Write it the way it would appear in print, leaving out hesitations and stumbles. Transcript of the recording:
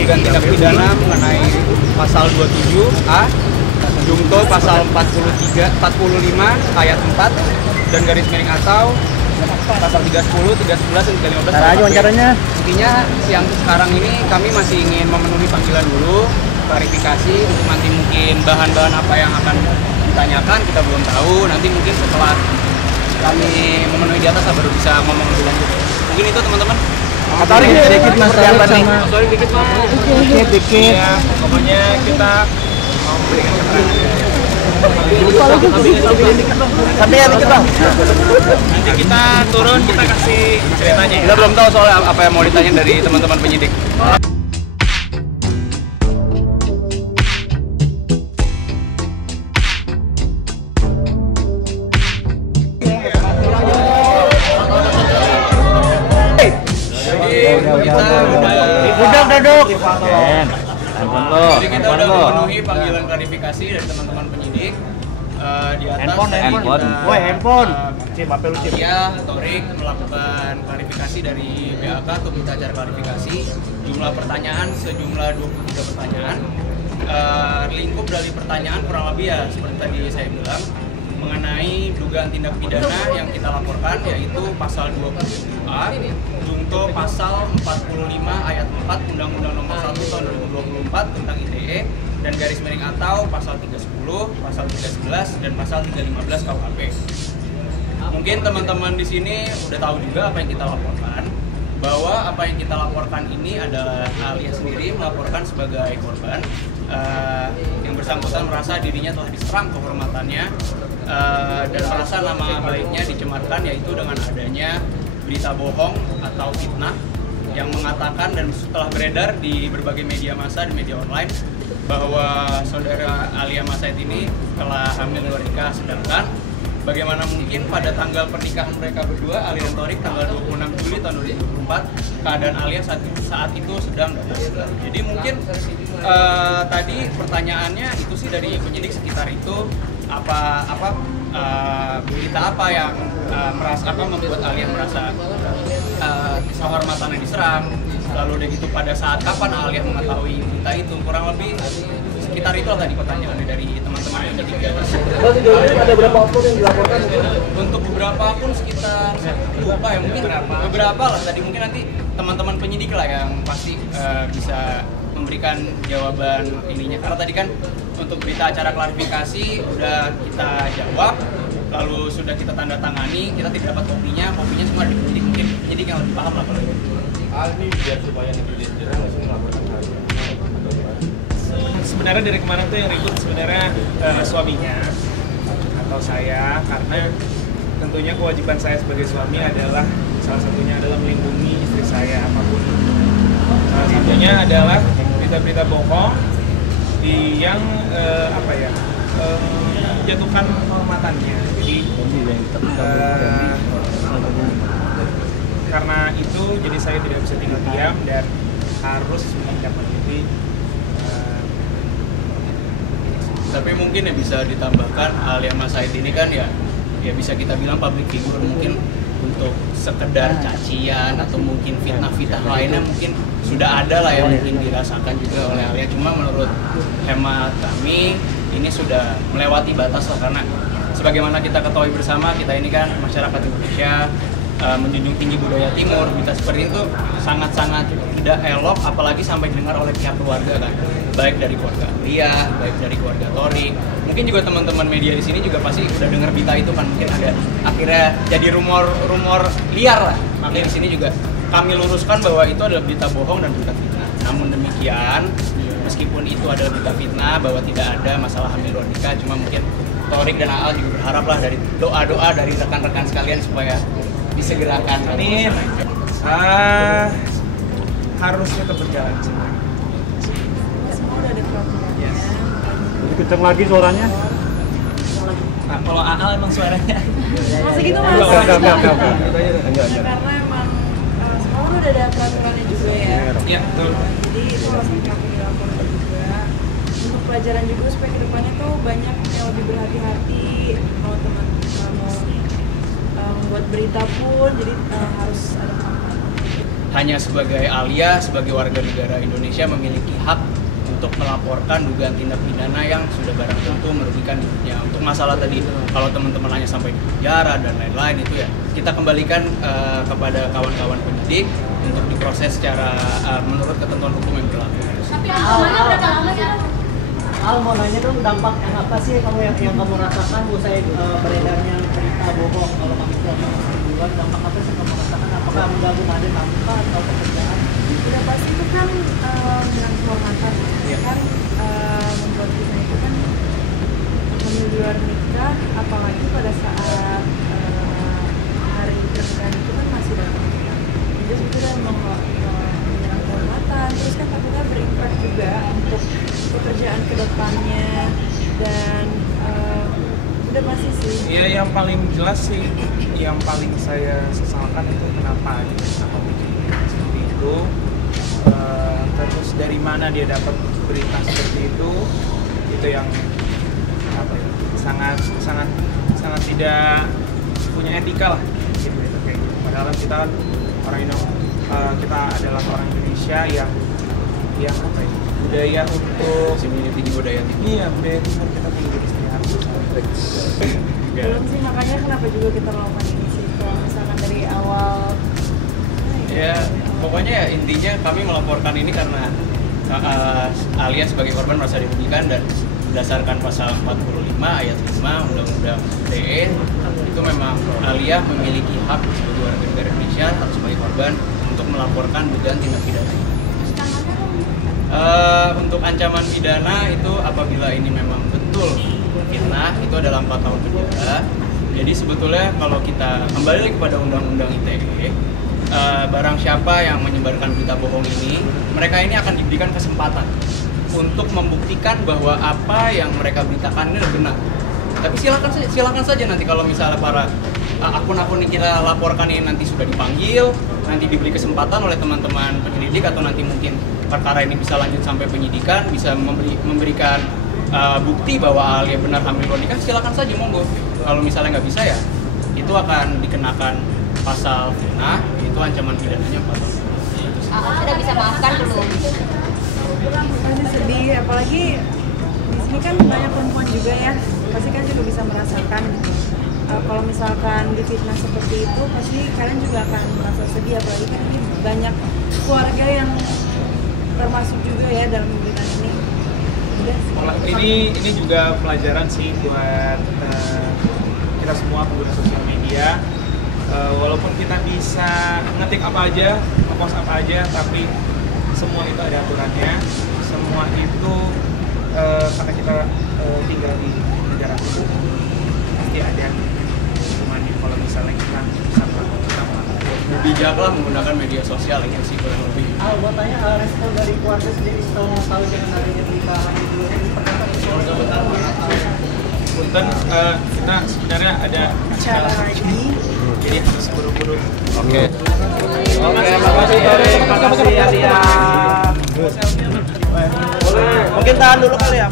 dugaan tindak pidana mengenai pasal 27A Jungto pasal 45 ayat 4 dan garis miring atau pasal 310, 311, dan 315. Cara aja wawancaranya. Intinya siang sekarang ini kami masih ingin memenuhi panggilan dulu, klarifikasi untuk nanti mungkin bahan-bahan apa yang akan ditanyakan kita belum tahu. Nanti mungkin setelah kami memenuhi di atas baru bisa ngomong lebih lanjut. Mungkin itu teman-teman. Sorry dikit mas, Sorry dikit mas. Dikit. Ya, pokoknya kita mau memberikan keterangan. Sampingan dikit bang. Nanti kita turun, kita kasih ceritanya. Kita belum tahu soal apa yang mau ditanya dari teman-teman penyidik. Udah duduk. Jadi kita udah memenuhi panggilan klarifikasi dari teman-teman penyidik. Di atas handphone. Cip, apa lu cip? Iya, Torik melakukan klarifikasi dari BAK untuk minta acara klarifikasi. Jumlah pertanyaan sejumlah 23 pertanyaan. Lingkup dari pertanyaan kurang lebih ya seperti tadi saya bilang mengenai dugaan tindak pidana yang kita laporkan yaitu pasal 27A Jungto pasal 45 ayat 4 Undang-Undang Nomor 1 Tahun 2024 tentang ITE dan garis miring atau pasal 310, pasal 311 dan pasal 315 KUHP. Mungkin teman-teman di sini udah tahu juga apa yang kita laporkan, bahwa apa yang kita laporkan ini adalah Alia sendiri melaporkan sebagai korban. Yang bersangkutan merasa dirinya telah diserang kehormatannya dan merasa nama baiknya dicemarkan yaitu dengan adanya berita bohong atau fitnah yang mengatakan dan setelah beredar di berbagai media massa dan media online bahwa saudara Alia Mas Said ini telah hamil 2 nikah, sedangkan bagaimana mungkin pada tanggal pernikahan mereka berdua, Alia dan Torik, tanggal 26 Juli tahun 2024, keadaan Alia saat itu sedang dalam. Jadi mungkin tadi pertanyaannya itu sih dari penyidik sekitar itu berita apa yang membuat Alia merasa kehormatannya diserang. Lalu udah gitu pada saat kapan Alia mengetahui berita itu, kurang lebih sekitar itu tadi pertanyaannya dari teman-teman yang jadi atas. Ada berapa akun yang dilaporkan? Untuk beberapa akun sekitar lupa ya, mungkin beberapa lah tadi, mungkin nanti teman-teman penyidik lah yang pasti bisa memberikan jawaban ininya, karena tadi kan untuk berita acara klarifikasi udah kita jawab, lalu sudah kita tanda tangani, kita tidak dapat kopinya cuma ada di penyidik, mungkin penyidik yang lebih paham lah kalau itu. Ini biar supaya netizen jerah langsung melaporkan hal ini. Sebenarnya dari kemarin tuh yang ribut sebenarnya suaminya atau saya, karena tentunya kewajiban saya sebagai suami adalah salah satunya adalah melindungi istri saya apapun. Salah satunya adalah berita-berita bohong yang menjatuhkan kehormatannya. Jadi karena itu jadi saya tidak bisa tinggal diam dan harus menindaklanjuti. Tapi mungkin ya bisa ditambahkan Alia Mas Said ini kan ya bisa kita bilang public figure, mungkin untuk sekedar cacian atau mungkin fitnah-fitnah lainnya mungkin sudah ada lah yang mungkin dirasakan juga oleh Alia. Cuma menurut hemat kami ini sudah melewati batas lah, karena sebagaimana kita ketahui bersama, kita ini kan masyarakat Indonesia menjunjung tinggi budaya timur. Berita seperti itu sangat-sangat tidak elok, apalagi sampai didengar oleh pihak keluarga kan, baik dari keluarga Alia, baik dari keluarga Torik. Mungkin juga teman-teman media di sini juga pasti udah dengar berita itu kan, mungkin ada akhirnya jadi rumor liar lah. Makanya di sini juga kami luruskan bahwa itu adalah berita bohong dan berita fitnah. Namun demikian, meskipun itu adalah berita fitnah bahwa tidak ada masalah hamil luar nikah, cuma mungkin Torik dan Aal juga berharap lah dari doa-doa dari rekan-rekan sekalian supaya disegerakan. Amin. Harus tetap berjalan semua. Semua udah ada peraturannya. Yes. Lebih kenceng lagi suaranya. Nah, kalau Aal emang suaranya Masih gitu mas? Enggak. Karena emang semua udah ada peraturannya juga ya. Iya, betul. Jadi itu harus kami laporkan juga. Untuk pelajaran juga supaya kedepannya tuh banyak yang lebih berhati-hati kalau teman-teman mau membuat berita pun, jadi harus ada pengetahuan. hanya sebagai Alia, sebagai warga negara Indonesia memiliki hak untuk melaporkan dugaan tindak pidana yang sudah barang tentu merugikan dirinya. Untuk masalah tadi, kalau teman-teman hanya sampai di penjara dan lain-lain itu ya kita kembalikan kepada kawan-kawan penyidik untuk diproses secara menurut ketentuan hukum yang berlaku. Tapi ancamannya berapa lama sih? Al, mau nanya dong, dampak yang apa sih kamu yang kamu rasakan usai beredarnya berita bohong kalau kamu selama bulan, dampak apa sih kamu rasakan? Apakah mengganggu karir kamu atau pekerjaan? Udah pasti itu kan bilang kehormatan kan, membuat kita itu kan hamil di luar nikah, apalagi pada saat hari pernikahan itu kan masih datang. Jadi itu udah menyerang kehormatan, terus kan takutnya berimpact juga untuk pekerjaan kedepannya dan udah pasti sih. Iya, yang paling jelas sih, yang paling saya sesalkan itu kenapa bikin seperti itu. Terus dari mana dia dapat berita seperti itu yang apa ya, sangat tidak punya etika lah gitu kayak gitu. Padahal kita orang kita adalah orang Indonesia yang apa ya, budaya untuk tinggi budaya tinggi. Iya, budaya timur kita tinggi istri harus. Belum sih, makanya kenapa juga kita melakukan ini sih, kalau misalkan dari awal Ya, pokoknya ya intinya kami melaporkan ini karena Alia sebagai korban merasa dirugikan dan berdasarkan pasal 45 ayat 5 Undang-Undang ITE itu memang Alia memiliki hak sebagai warga negara Indonesia atau sebagai korban untuk melaporkan dugaan tindak pidana. Untuk ancaman pidana itu apabila ini memang betul fitnah itu adalah 4 tahun penjara. Jadi sebetulnya kalau kita kembali lagi kepada Undang-Undang ITE, barang siapa yang menyebarkan berita bohong ini, mereka ini akan diberikan kesempatan untuk membuktikan bahwa apa yang mereka beritakan ini benar. Tapi silakan saja nanti kalau misalnya para akun-akun yang kita laporkan ini nanti sudah dipanggil, nanti diberi kesempatan oleh teman-teman penyelidik atau nanti mungkin perkara ini bisa lanjut sampai penyidikan, bisa memberikan bukti bahwa Alia benar hamil luar nikah, silakan saja monggo. Kalau misalnya nggak bisa ya, itu akan dikenakan pasal fitnah, itu ancaman pidananya 4 tahun. Sudah bisa maafkan belum? pasti sedih, apalagi di sini kan banyak perempuan juga ya, pasti kan juga bisa merasakan gitu. Kalau misalkan difitnah seperti itu, pasti kalian juga akan merasa sedih, apalagi kan ini banyak keluarga yang termasuk juga ya dalam pemberitaan ini. Ini juga pelajaran sih buat kita semua pengguna sosial media. Walaupun kita bisa ngetik apa aja, ngepost apa aja, tapi semua itu ada aturannya. Semua itu karena kita tinggal di negara hukum, pasti ada hukumannya kalau misalnya kita sama. Bijaklah menggunakan media sosial ini sih kurang lebih. Buat tanya respon dari keluarga sendiri setelah tahu dengan adanya berita hamil dulu ini seperti apa? Punten, kita sebenarnya ada acara lagi, jadi harus buru-buru. Oke, makasih Tori, makasih Alia. Boleh, mungkin tahan dulu kali ya.